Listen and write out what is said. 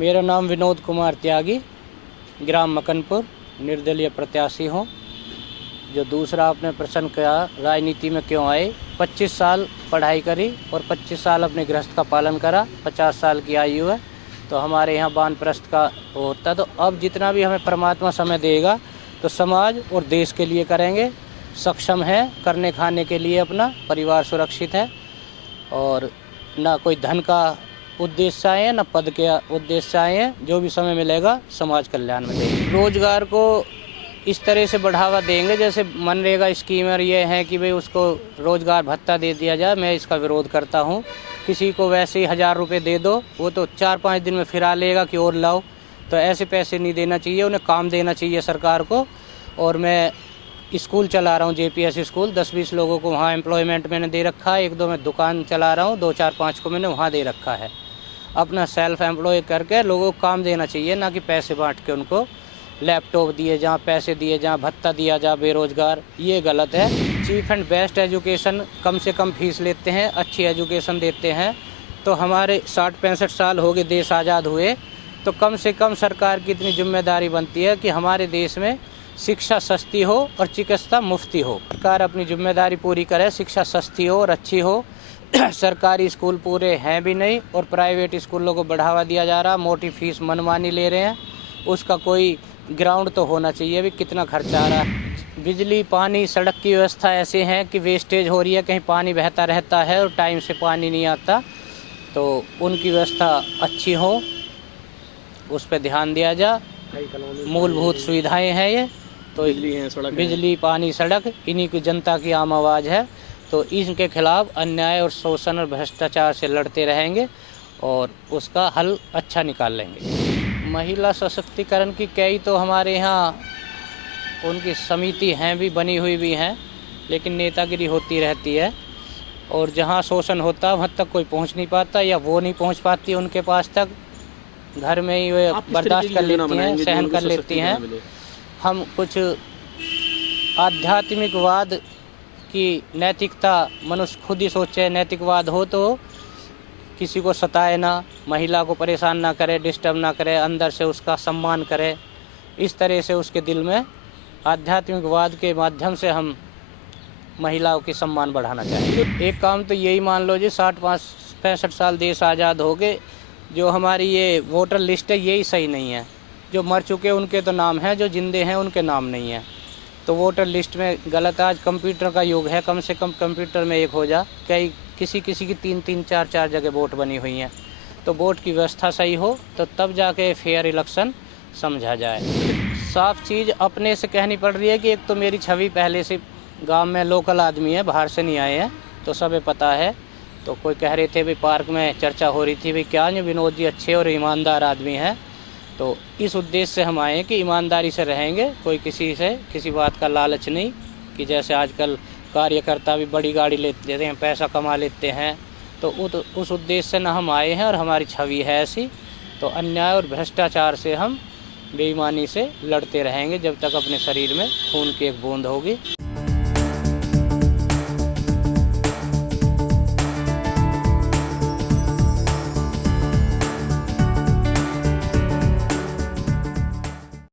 मेरा नाम विनोद कुमार त्यागी, ग्राम मकनपुर, निर्दलीय प्रत्याशी हूँ। जो दूसरा आपने प्रश्न किया, राजनीति में क्यों आए। 25 साल पढ़ाई करी और 25 साल अपने गृहस्थ का पालन करा। 50 साल की आयु है, तो हमारे यहाँ वानप्रस्थ का होता। तो अब जितना भी हमें परमात्मा समय देगा तो समाज और देश के लिए करेंगे। सक्षम है करने खाने के लिए, अपना परिवार सुरक्षित है और ना कोई धन का उद्देश्य आए हैं, न पद के उद्देश्य आए हैं। जो भी समय मिलेगा समाज कल्याण में देंगे। रोजगार को इस तरह से बढ़ावा देंगे जैसे मनरेगा स्कीम और ये है कि भाई उसको रोजगार भत्ता दे दिया जाए। मैं इसका विरोध करता हूँ। किसी को वैसे ही 1000 रुपये दे दो, वो तो 4-5 दिन में फिरा लेगा कि और लाओ। तो ऐसे पैसे नहीं देना चाहिए, उन्हें काम देना चाहिए सरकार को। और मैं स्कूल चला रहा हूँ, JPS स्कूल, 10-20 लोगों को वहाँ एम्प्लॉयमेंट मैंने दे रखा है। 1-2 मैं दुकान चला रहा हूँ, 2-4-5 को मैंने वहाँ दे रखा है। अपना सेल्फ एम्प्लॉय करके लोगों को काम देना चाहिए, ना कि पैसे बांट के उनको लैपटॉप दिए जहाँ, पैसे दिए जहाँ, भत्ता दिया जा बेरोजगार। ये गलत है। चीफ एंड बेस्ट एजुकेशन, कम से कम फीस लेते हैं, अच्छी एजुकेशन देते हैं। तो हमारे 60-65 साल हो गए देश आज़ाद हुए, तो कम से कम सरकार की इतनी जिम्मेदारी बनती है कि हमारे देश में शिक्षा सस्ती हो और चिकित्सा मुफ्ती हो। सरकार अपनी जिम्मेदारी पूरी करे, शिक्षा सस्ती हो और अच्छी हो। सरकारी स्कूल पूरे हैं भी नहीं और प्राइवेट स्कूलों को बढ़ावा दिया जा रहा। मोटी फीस मनमानी ले रहे हैं, उसका कोई ग्राउंड तो होना चाहिए भी कितना खर्चा आ रहा है। बिजली, पानी, सड़क की व्यवस्था ऐसे हैं कि वेस्टेज हो रही है, कहीं पानी बहता रहता है और टाइम से पानी नहीं आता। तो उनकी व्यवस्था अच्छी हो, उस पर ध्यान दिया जा। मूलभूत सुविधाएं हैं ये तो, बिजली, पानी, सड़क, इन्हीं की जनता की आम आवाज़ है। तो इनके खिलाफ अन्याय और शोषण और भ्रष्टाचार से लड़ते रहेंगे और उसका हल अच्छा निकाल लेंगे। महिला सशक्तिकरण की कई तो हमारे यहाँ उनकी समिति हैं भी, बनी हुई भी हैं, लेकिन नेतागिरी होती रहती है और जहाँ शोषण होता वहाँ तक कोई पहुँच नहीं पाता या वो नहीं पहुँच पाती उनके पास तक। घर में ही वे बर्दाश्त कर लेती हैं, सहन कर लेती हैं। हम कुछ आध्यात्मिकवाद की नैतिकता, मनुष्य खुद ही सोचे, नैतिकवाद हो तो किसी को सताए ना, महिला को परेशान ना करे, डिस्टर्ब ना करे, अंदर से उसका सम्मान करे। इस तरह से उसके दिल में आध्यात्मिकवाद के माध्यम से हम महिलाओं की सम्मान बढ़ाना चाहिए। एक काम तो यही मान लो जी, 65 साल देश आज़ाद हो गए, जो हमारी ये वोटर लिस्ट है यही सही नहीं है। जो मर चुके उनके तो नाम हैं, जो जिंदे हैं उनके नाम नहीं है। तो वोटर लिस्ट में गलत। आज कंप्यूटर का युग है, कम से कम कंप्यूटर में एक हो जा। किसी की 3-3, 4-4 जगह वोट बनी हुई हैं। तो वोट की व्यवस्था सही हो तो तब जाके फेयर इलेक्शन समझा जाए। साफ चीज़ अपने से कहनी पड़ रही है कि एक तो मेरी छवि पहले से गांव में लोकल आदमी है, बाहर से नहीं आए हैं, तो सबे पता है। तो कोई कह रहे थे भी, पार्क में चर्चा हो रही थी भी क्या नहीं, विनोद जी अच्छे और ईमानदार आदमी हैं। तो इस उद्देश्य से हम आए कि ईमानदारी से रहेंगे, कोई किसी से किसी बात का लालच नहीं कि जैसे आजकल कार्यकर्ता भी बड़ी गाड़ी लेते हैं, पैसा कमा लेते हैं। तो उस उद्देश्य से ना हम आए हैं और हमारी छवि है ऐसी। तो अन्याय और भ्रष्टाचार से हम बेईमानी से लड़ते रहेंगे जब तक अपने शरीर में खून की एक बूंद होगी।